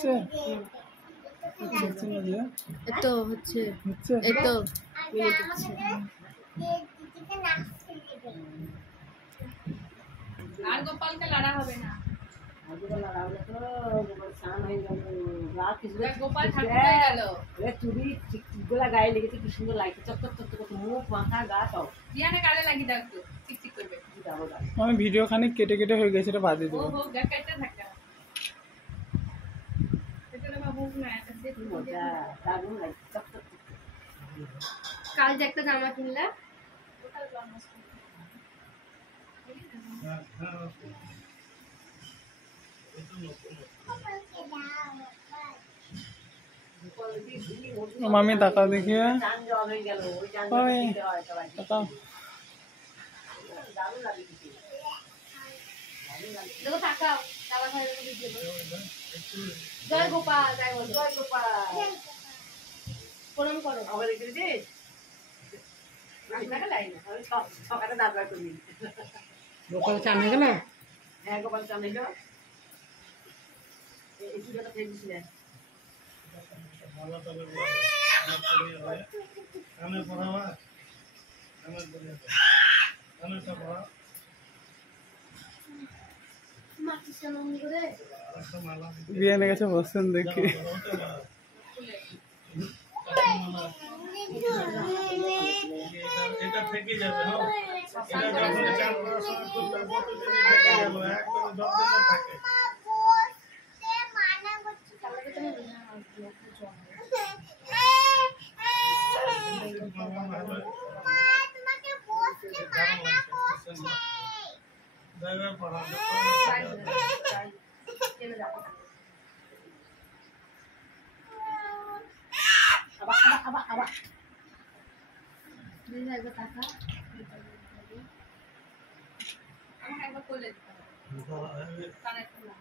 হচ্ছে হচ্ছে না যে এতো হচ্ছে হচ্ছে এতো মিনিট হচ্ছে আর গোপালকে লড়া হবে না গোপাল ঠাকুর হয়ে গেল চুরি চিকচিকগুলা গায়ে লেগেছে কি সুন্দর লাগছে চকচক চকচক মুখ মাথা গা সব দিয়ানে গালে লাগিয়ে দাও একটু চিকচিক করবে আমি ভিডিও খানিক কেটে কেটে হয়ে গেছে, এটা বাদে ও দেবো। হোক গাকাইতে থাকা এটা না বাবু না এটা মজা দারুণ লাগছে চকচক কাল যে একটা জামা কিনলা মামি তাকাও দেখিয়ে চান জল হয়ে গেল ওই চান ওই দিতে হয় সবাই তাকাও। দারুণ লাগে দিতে দেখো তাকাও দাদা ভাইয়ের ভিডিও জয় গোপাল জয় বল জয় গোপাল প্রণাম করো আবার রেখে দিস আপনাকে লাই না আমি সকালে দাঁড়া করি গোপাল চান হয়ে গেল হ্যাঁ গোপাল চান হয়ে গেল এই চুড়িটা ফেলে দিছিলেন বিয়ে গেছে বসছেন দেখি এটা থেকে যাবে না এটা যখন চার করার সময় করতে কতদিন থেকে গেল একদম যত্ন থাকে আবার টাকা আমাকে একবার কোলে দিতে হবে কানে খোলা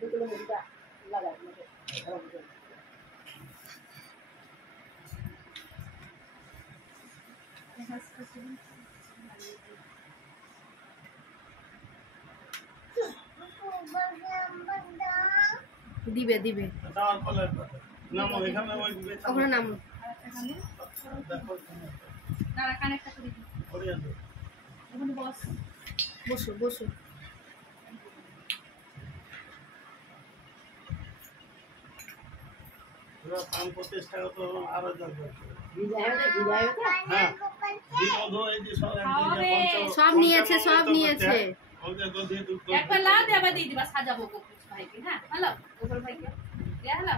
দুটো মুড়িটা লাগাই দিবে দিবে যাওয়ার ফলে নামো এখানে ওই ওখানে নামো দাঁড়া কানেরটা করে দিই ওখানে বস বসো বসো প্রাণ প্রতিষ্ঠা তো আরো দরকার বিদায় হতে হ্যাঁ বিনোদ এই যে সব নিয়েছে সব নিয়েছে একবার লা দে আবার দিয়ে দিবা সাজাবো গোকুল ভাইকে হ্যাঁ হ্যালো গোকুল ভাইকে দেয়া হলো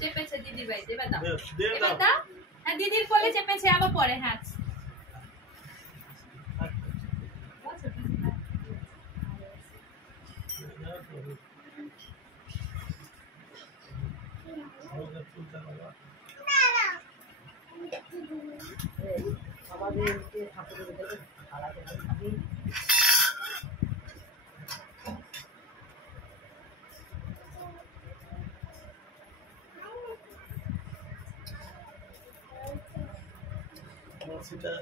চেপেছে দিদি ভাই দেবা দাও এবার দাও হ্যাঁ দিদির কোলে চেপেছে আবার পরে হ্যাঁ আমাদের ঠাকুরের ভিতরে আলাদা থাকি সেটা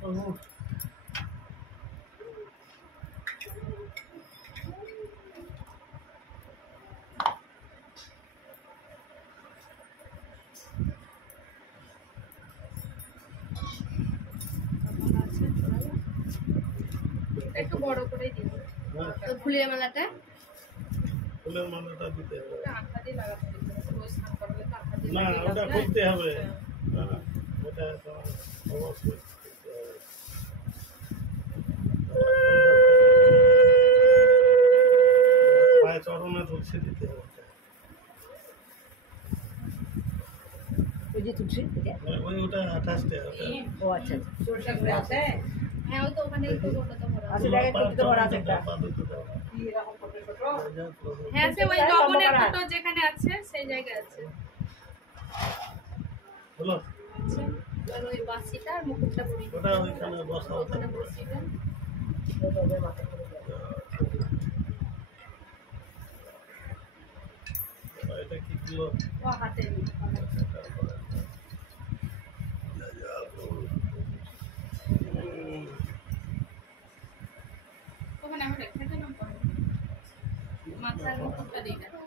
প্রভু একটু বড় করে দিন তো ফুলের মালাটা ফুলের মালাটা দিতে হবে আঠা দিয়ে লাগাতে হবে রোজ স্নান করলে তো আঠা দিয়ে না ওটা করতে হবে ওটা অবশ্যই পায়ে চরণে তুলসী দিতে হবে ওই যে তুলসী ওই ওটা 28 টাকা ও আচ্ছা সরষা করে আছে হ্যাঁ ওই তো ওখানে একটু বড় তো ভরা আচ্ছা দেখে করতে পারা আছে একটা কি এরকম ছোট ছোট হ্যাঁ সে ওই লবণের ফটো যেখানে আছে সেই জায়গায় আছে হলো আচ্ছা আর ওই বাসিটা আর মুকুটটা পরি ওটা ওইখানে বসা ওখানে বসিবেন এটা কি গুলো ও হাতে নিয়ে ওখানে আমি রেখে দিলাম মাথার মুকুটটা দিই না